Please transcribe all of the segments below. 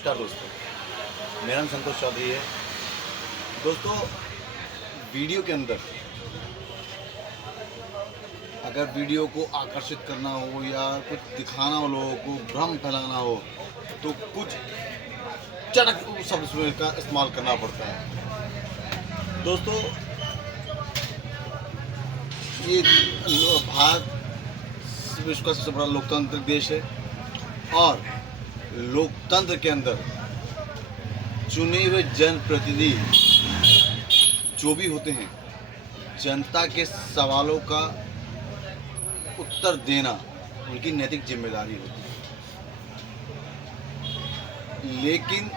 नमस्कार दोस्तों, मेरा नाम संतोष चौधरी है। दोस्तों, वीडियो के अंदर अगर वीडियो को आकर्षित करना हो या कुछ दिखाना हो, लोगों को भ्रम फैलाना हो, तो कुछ चटक शब्द उसमें का इस्तेमाल करना पड़ता है। दोस्तों, ये भारत विश्व का सबसे बड़ा लोकतांत्रिक देश है और लोकतंत्र के अंदर चुने हुए जनप्रतिनिधि जो भी होते हैं, जनता के सवालों का उत्तर देना उनकी नैतिक जिम्मेदारी होती है। लेकिन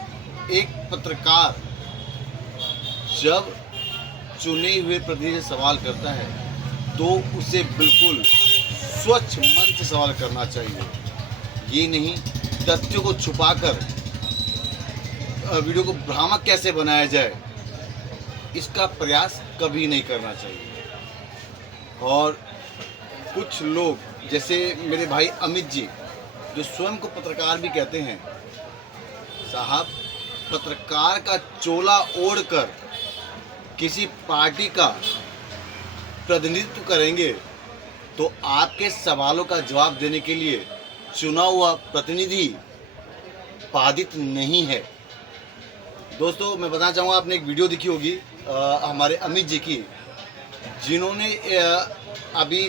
एक पत्रकार जब चुने हुए प्रतिनिधि से सवाल करता है तो उसे बिल्कुल स्वच्छ मन से सवाल करना चाहिए। ये नहीं तथ्यों को छुपाकर वीडियो को भ्रामक कैसे बनाया जाए, इसका प्रयास कभी नहीं करना चाहिए। और कुछ लोग जैसे मेरे भाई अमित जी, जो स्वयं को पत्रकार भी कहते हैं, साहब पत्रकार का चोला ओढ़कर किसी पार्टी का प्रतिनिधित्व करेंगे तो आपके सवालों का जवाब देने के लिए चुना हुआ प्रतिनिधि बाधित नहीं है। दोस्तों, मैं बताना चाहूँगा, आपने एक वीडियो देखी होगी हमारे अमित जी की, जिन्होंने अभी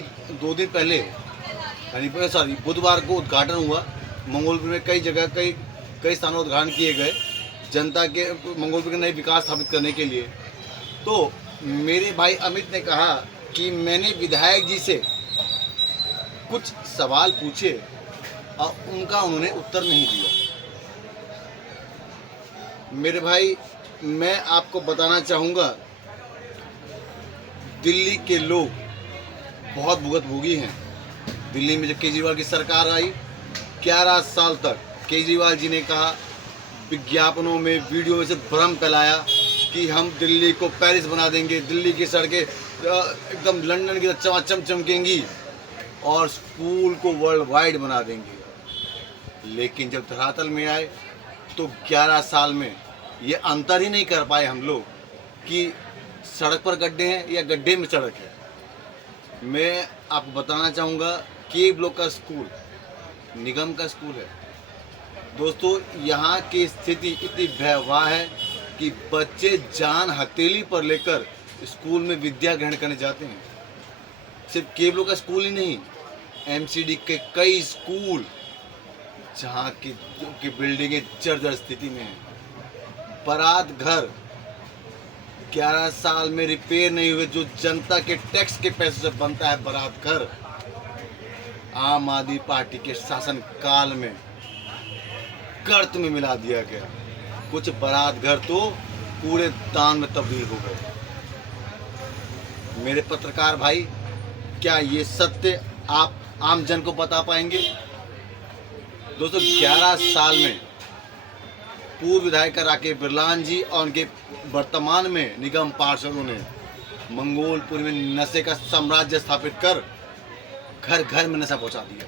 2 दिन पहले यानी बुधवार को उद्घाटन हुआ। मंगोलपुर में कई जगह कई स्थानों उद्घाटन किए गए जनता के मंगोलपुर के नए विकास स्थापित करने के लिए। तो मेरे भाई अमित ने कहा कि मैंने विधायक जी से कुछ सवाल पूछे और उनका उन्होंने उत्तर नहीं दिया। मेरे भाई, मैं आपको बताना चाहूँगा, दिल्ली के लोग बहुत भुगतभोगी हैं। दिल्ली में जब केजरीवाल की सरकार आई, 11 साल तक केजरीवाल जी ने कहा, विज्ञापनों में, वीडियो में से भ्रम फैलाया कि हम दिल्ली को पेरिस बना देंगे, दिल्ली की सड़कें एकदम लंदन की चमाचम चमकेंगी और स्कूल को वर्ल्ड वाइड बना देंगे। लेकिन जब धरातल में आए तो 11 साल में ये अंतर ही नहीं कर पाए हम लोग कि सड़क पर गड्ढे हैं या गड्ढे में सड़क है। मैं आपको बताना चाहूँगा, के ब्लॉक का स्कूल निगम का स्कूल है। दोस्तों, यहाँ की स्थिति इतनी भयावह है कि बच्चे जान हथेली पर लेकर स्कूल में विद्या ग्रहण करने जाते हैं। सिर्फ के ब्लॉक का स्कूल ही नहीं, एमसीडी के कई स्कूल जहाँ की बिल्डिंगें जर्जर स्थिति में हैं। बारात घर 11 साल में रिपेयर नहीं हुए, जो जनता के टैक्स के पैसे से बनता है बारात घर, आम आदमी पार्टी के शासन काल में कर्त में मिला दिया गया। कुछ बारात घर तो पूरे दान में तब्दील हो गए। मेरे पत्रकार भाई, क्या ये सत्य आप आम जन को बता पाएंगे? दोस्तों, 11 साल में पूर्व विधायक राकेश बिरलान जी और उनके वर्तमान में निगम पार्षदों ने मंगोलपुर में नशे का साम्राज्य स्थापित कर घर घर में नशा पहुंचा दिया।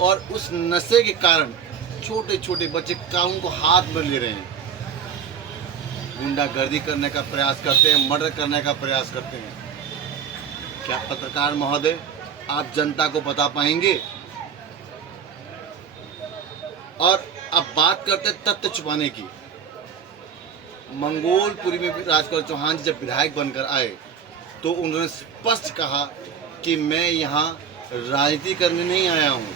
और उस नशे के कारण छोटे छोटे बच्चे कानून को हाथ में ले रहे हैं, गुंडागर्दी करने का प्रयास करते हैं, मर्डर करने का प्रयास करते हैं। क्या पत्रकार महोदय आप जनता को बता पाएंगे? और अब बात करते हैं तथ्य छुपाने की। मंगोलपुरी में भी राजकुमार चौहान जी जब विधायक बनकर आए तो उन्होंने स्पष्ट कहा कि मैं यहाँ राजनीति करने नहीं आया हूँ,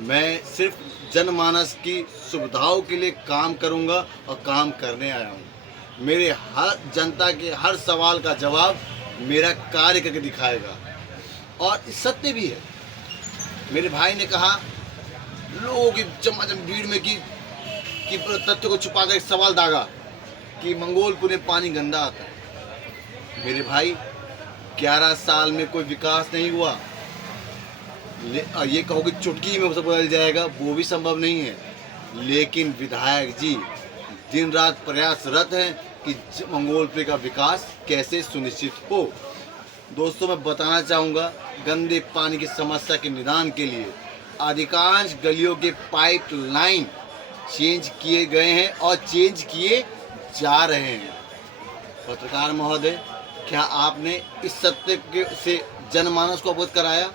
मैं सिर्फ जनमानस की सुविधाओं के लिए काम करूँगा और काम करने आया हूँ। मेरे हर जनता के हर सवाल का जवाब मेरा कार्य करके दिखाएगा। और सत्य भी है। मेरे भाई ने कहा लोगों की चमाचम भीड़ में कि तथ्य को छुपाकर एक सवाल दागा कि मंगोलपुर में पानी गंदा आता है। मेरे भाई, 11 साल में कोई विकास नहीं हुआ। ये कहो कि चुटकी में सब बदल जाएगा, वो भी संभव नहीं है। लेकिन विधायक जी दिन रात प्रयासरत हैं कि मंगोलपुर का विकास कैसे सुनिश्चित हो। दोस्तों, मैं बताना चाहूँगा, गंदे पानी की समस्या के निदान के लिए अधिकांश गलियों के पाइप लाइन चेंज किए गए हैं और चेंज किए जा रहे हैं। पत्रकार महोदय, क्या आपने इस सत्य से जनमानस को अवगत कराया?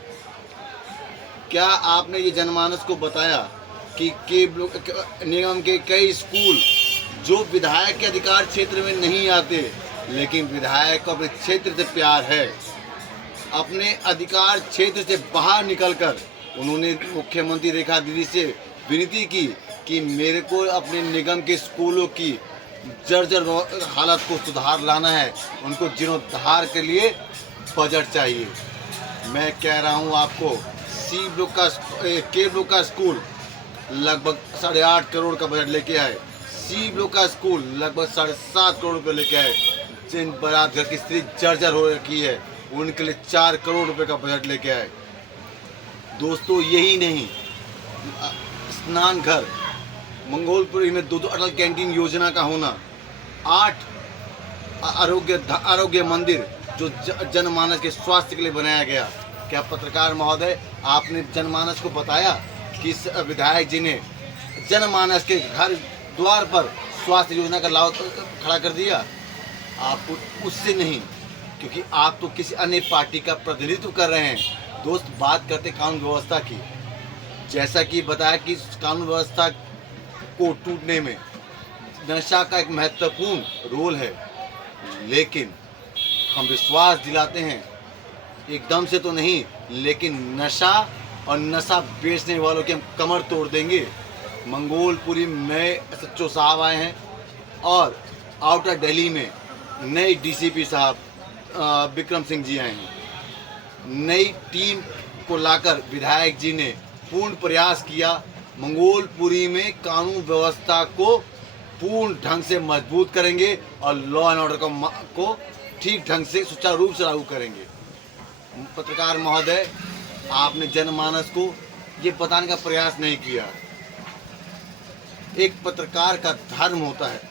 क्या आपने ये जनमानस को बताया कि निगम के कई स्कूल जो विधायक के अधिकार क्षेत्र में नहीं आते, लेकिन विधायक को अपने क्षेत्र से प्यार है, अपने अधिकार क्षेत्र से बाहर निकलकर उन्होंने मुख्यमंत्री रेखा दीदी से विनती की कि मेरे को अपने निगम के स्कूलों की जर्जर हालत को सुधार लाना है, उनको जीर्णोद्धार के लिए बजट चाहिए। मैं कह रहा हूँ आपको, सी ब्लॉक का के ब्लॉक का स्कूल लगभग 8.5 करोड़ का बजट लेके आए, सी ब्लॉक का स्कूल लगभग 7.5 करोड़ रुपये लेके आए। जिन बारात घर की स्थिति जर्जर हो रखी है उनके लिए 4 करोड़ रुपए का बजट लेके आए। दोस्तों, यही नहीं, स्नान घर मंगोलपुरी में 2 अटल कैंटीन योजना का होना, 8 आरोग्य मंदिर जो जनमानस के स्वास्थ्य के लिए बनाया गया। क्या पत्रकार महोदय, आपने जनमानस को बताया कि इस विधायक जी ने जनमानस के घर द्वार पर स्वास्थ्य योजना का लाभ खड़ा कर दिया? आपको उससे नहीं, क्योंकि आप तो किसी अन्य पार्टी का प्रतिनिधित्व कर रहे हैं। दोस्त, बात करते कानून व्यवस्था की। जैसा कि बताया कि कानून व्यवस्था को टूटने में नशा का एक महत्वपूर्ण रोल है, लेकिन हम विश्वास दिलाते हैं, एकदम से तो नहीं, लेकिन नशा और नशा बेचने वालों की हम कमर तोड़ देंगे। मंगोलपुरी में SHO साहब आए हैं और आउटर दिल्ली में नए DCP साहब विक्रम सिंह जी आए हैं। नई टीम को लाकर विधायक जी ने पूर्ण प्रयास किया, मंगोलपुरी में कानून व्यवस्था को पूर्ण ढंग से मजबूत करेंगे और लॉ एंड ऑर्डर को ठीक ढंग से सुचारू रूप से लागू करेंगे। पत्रकार महोदय, आपने जनमानस को ये बताने का प्रयास नहीं किया। एक पत्रकार का धर्म होता है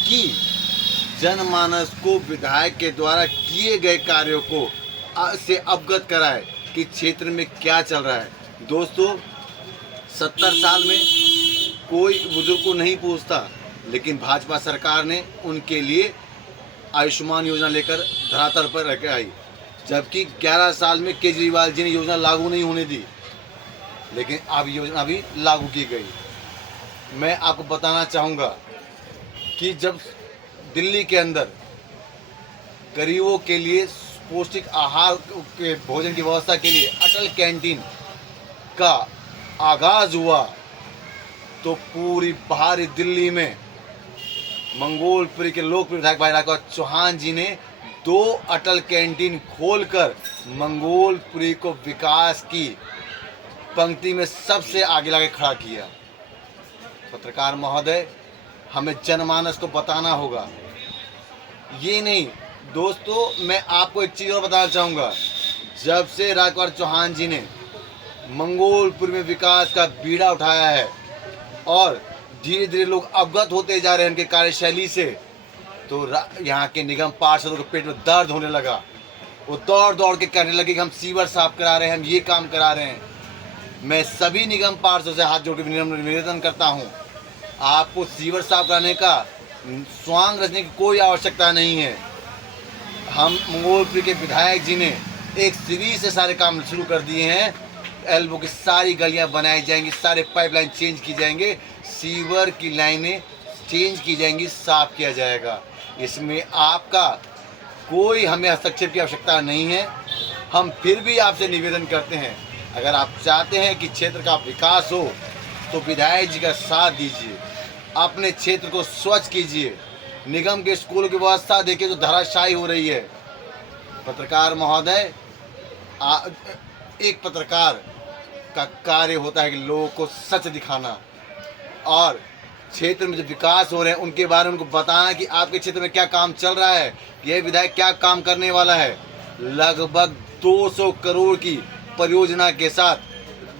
कि जनमानस को विधायक के द्वारा किए गए कार्यों को से अवगत कराए कि क्षेत्र में क्या चल रहा है। दोस्तों, 70 साल में कोई बुजुर्ग को नहीं पूछता, लेकिन भाजपा सरकार ने उनके लिए आयुष्मान योजना लेकर धरातल पर रख आई, जबकि 11 साल में केजरीवाल जी ने योजना लागू नहीं होने दी, लेकिन अब योजना भी लागू की गई। मैं आपको बताना चाहूँगा कि जब दिल्ली के अंदर गरीबों के लिए पौष्टिक आहार के भोजन की व्यवस्था के लिए अटल कैंटीन का आगाज़ हुआ, तो पूरी बाहरी दिल्ली में मंगोलपुरी के लोकप्रिय विधायक भाई राघव चौहान जी ने 2 अटल कैंटीन खोलकर मंगोलपुरी को विकास की पंक्ति में सबसे आगे लाके खड़ा किया। पत्रकार महोदय, हमें जनमानस को बताना होगा। ये नहीं दोस्तों, मैं आपको एक चीज़ और बताना चाहूँगा। जब से राघव चौहान जी ने मंगोलपुर में विकास का बीड़ा उठाया है और धीरे धीरे लोग अवगत होते जा रहे हैं उनके कार्यशैली से, तो यहाँ के निगम पार्षदों के पेट में दर्द होने लगा। वो दौड़ दौड़ के कहने लगे कि हम सीवर साफ करा रहे हैं, हम ये काम करा रहे हैं। मैं सभी निगम पार्षदों से हाथ जोड़ के निवेदन करता हूँ, आपको सीवर साफ कराने का स्वांग रचने की कोई आवश्यकता नहीं है। हम मंगोलपुरी के विधायक जी ने एक सीरीज से सारे काम शुरू कर दिए हैं। एल्बो की सारी गलियां बनाई जाएंगी, सारे पाइपलाइन चेंज की जाएंगे, सीवर की लाइनें चेंज की जाएंगी, साफ किया जाएगा। इसमें आपका कोई हमें हस्तक्षेप की आवश्यकता नहीं है। हम फिर भी आपसे निवेदन करते हैं, अगर आप चाहते हैं कि क्षेत्र का विकास हो तो विधायक जी का साथ दीजिए, अपने क्षेत्र को स्वच्छ कीजिए। निगम के स्कूलों की व्यवस्था देखिए तो धराशायी हो रही है। पत्रकार महोदय, एक पत्रकार का कार्य होता है कि लोगों को सच दिखाना और क्षेत्र में जो विकास हो रहे हैं उनके बारे में उनको बताना कि आपके क्षेत्र में क्या काम चल रहा है, यह विधायक क्या काम करने वाला है। लगभग 200 करोड़ की परियोजना के साथ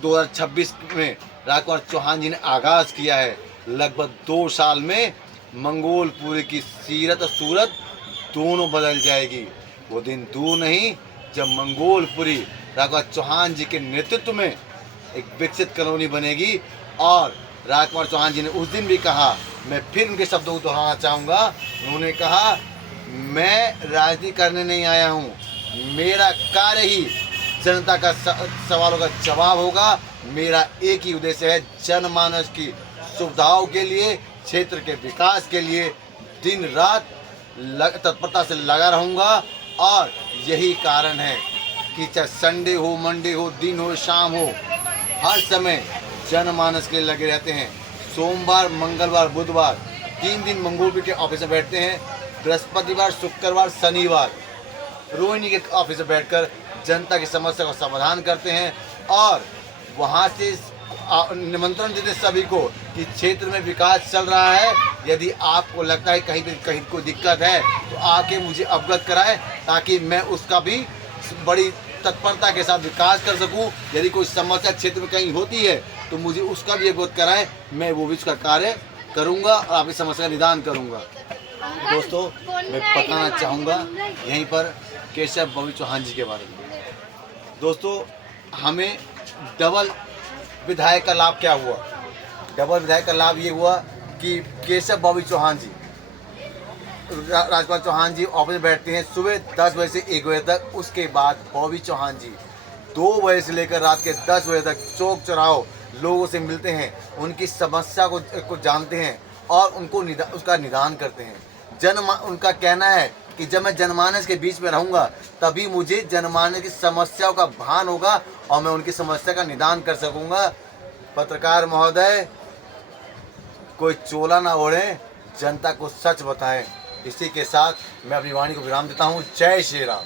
2026 में राघव चौहान जी ने आगाज़ किया है। लगभग 2 साल में मंगोलपुरी की सीरत और सूरत दोनों बदल जाएगी। वो दिन दूर नहीं जब मंगोलपुरी राघव चौहान जी के नेतृत्व में एक विकसित कॉलोनी बनेगी और राजकुमार चौहान जी ने उस दिन भी कहा, मैं फिर उनके शब्दों को दोहराना चाहूँगा। उन्होंने कहा, मैं राजनीति करने नहीं आया हूँ, मेरा कार्य ही जनता का सवालों का जवाब होगा। मेरा एक ही उद्देश्य है, जनमानस की सुविधाओं के लिए, क्षेत्र के विकास के लिए दिन रात तत्परता से लगा रहूँगा। और यही कारण है कि चाहे संडे हो, मंडे हो, दिन हो, शाम हो, हर समय जनमानस के लिए लगे रहते हैं। सोमवार, मंगलवार, बुधवार 3 दिन मंगोलपीर के ऑफिस में बैठते हैं। बृहस्पतिवार, शुक्रवार, शनिवार रोहिणी के ऑफिस में बैठकर जनता की समस्या का समाधान करते हैं। और वहाँ से निमंत्रण देते सभी को कि क्षेत्र में विकास चल रहा है, यदि आपको लगता है कहीं कोई दिक्कत है तो आके मुझे अवगत कराएं, ताकि मैं उसका भी बड़ी तत्परता के साथ विकास कर सकूं। यदि कोई समस्या क्षेत्र में कहीं होती है तो मुझे उसका भी अवगत कराएं, मैं वो भी उसका कार्य करूंगा और आपकी समस्या का निदान करूंगा। दोस्तों, मैं बताना चाहूँगा यहीं पर केशव बॉबी चौहान जी के बारे में। दोस्तों, हमें डबल विधायक का लाभ क्या हुआ? डबल विधायक का लाभ ये हुआ कि केशव बॉबी चौहान जी, राजकुमार चौहान जी ऑफिस में बैठते हैं सुबह 10 बजे से 1 बजे तक। उसके बाद बॉबी चौहान जी 2 बजे से लेकर रात के 10 बजे तक चौक चौराहों लोगों से मिलते हैं, उनकी समस्या को जानते हैं और उनको उसका निदान करते हैं। उनका कहना है कि जब मैं जनमानस के बीच में रहूँगा तभी मुझे जनमानस की समस्याओं का भान होगा और मैं उनकी समस्या का निदान कर सकूँगा। पत्रकार महोदय, कोई चोला ना ओढ़े, जनता को सच बताएं। इसी के साथ मैं अपनी वाणी को विराम देता हूँ। जय श्री राम।